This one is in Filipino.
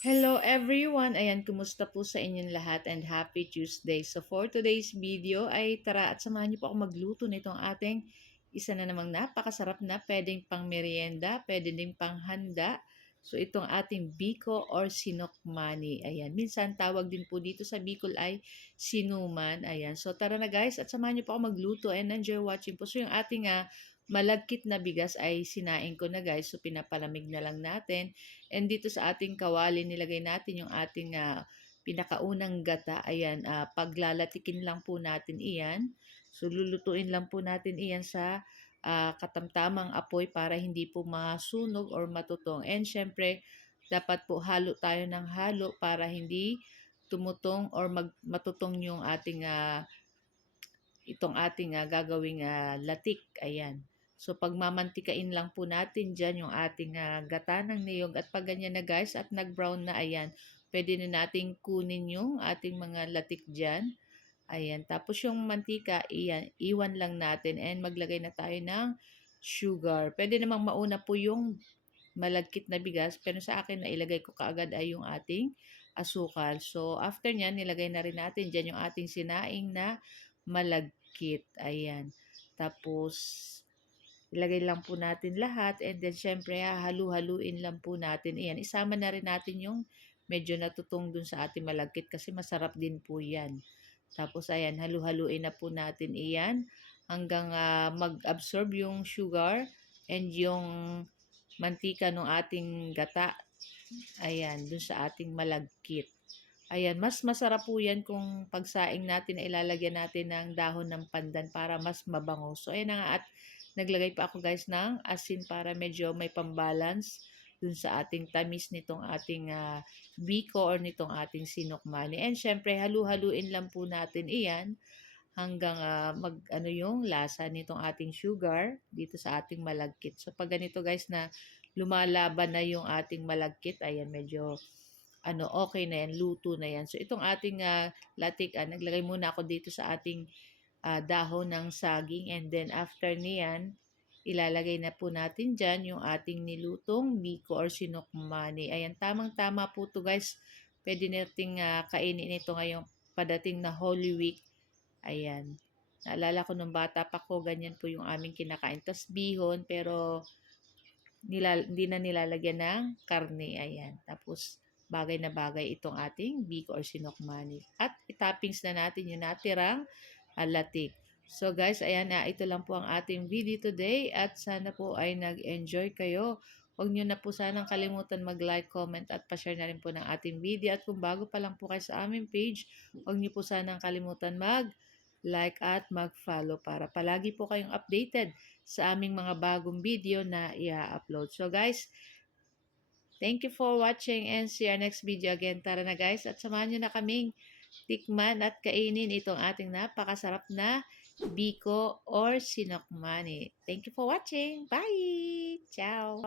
Hello everyone! Ayan, kumusta po sa inyong lahat and happy Tuesday. So for today's video ay tara at samahan niyo po ako magluto nitong ating isa na namang napakasarap na pwedeng pang merienda, pwede din pang handa. So itong ating biko or sinokmani. Ayan, minsan tawag din po dito sa Bicol ay sinuman. Ayan, so tara na guys at samahan niyo po ako magluto and enjoy watching po. So yung ating malagkit na bigas ay sinaing ko na guys. So pinapalamig na lang natin. And dito sa ating kawali nilagay natin yung ating pinakaunang gata. Ayan, paglalatikin lang po natin iyan. So lulutuin lang po natin iyan sa katamtamang apoy para hindi po masunog or matutong. And syempre, dapat po halo tayo ng halo para hindi tumutong or matutong yung ating itong ating gagawing latik. Ayan. So, pagmamantikain lang po natin dyan yung ating gata ng niyog. At pag ganyan na guys at nag-brown na, ayan, pwede na nating kunin yung ating mga latik dyan. Ayan. Tapos yung mantika, iyan, iwan lang natin and maglagay na tayo ng sugar. Pwede namang mauna po yung malagkit na bigas. Pero sa akin, nailagay ko kaagad ay yung ating asukal. So, after nyan, nilagay na rin natin dyan yung ating sinaing na malagkit. Ayan. Tapos, ilagay lang po natin lahat and then syempre halu-haluin lang po natin. Ayan, isama na rin natin yung medyo natutong dun sa ating malagkit kasi masarap din po yan. Tapos ayan, halu-haluin na po natin iyan hanggang mag-absorb yung sugar and yung mantika ng ating gata. Ayan, dun sa ating malagkit. Ayan, mas masarap po yan kung pagsaing natin na ilalagyan natin ng dahon ng pandan para mas mabango. So, ayan na nga at naglagay pa ako guys ng asin para medyo may pambalance dun sa ating tamis nitong ating biko or nitong ating sinokmani. And syempre, halu-haluin lang po natin iyan hanggang mag ano yung lasa nitong ating sugar dito sa ating malagkit. So pag ganito guys na lumalaban na yung ating malagkit, ayan medyo okay na yan, luto na yan. So itong ating latik, naglagay muna ako dito sa ating dahon ng saging and then after niyan, ilalagay na po natin dyan yung ating nilutong biko or sinokmani. Ayan, tamang-tama po to guys. Pwede nating kainin ito ngayong padating na Holy Week. Ayan. Naalala ko nung bata pa ko, ganyan po yung aming kinakain. Tas bihon, pero hindi na nilalagyan ng karne. Ayan. Tapos, bagay na bagay itong ating biko or sinokmani. At itoppings na natin yung natirang latik. So guys, ayan na, ito lang po ang ating video today at sana po ay nag-enjoy kayo. Huwag nyo na po sanang kalimutan mag-like, comment at pa-share na rin po ng ating video. At kung bago pa lang po kayo sa aming page, huwag nyo po sanang kalimutan mag-like at mag-follow para palagi po kayong updated sa aming mga bagong video na i-upload. So guys, thank you for watching and see our next video again. Tara na guys at samahan nyo na kaming tikman at kainin itong ating napakasarap na biko or sinokmani. Thank you for watching. Bye! Ciao!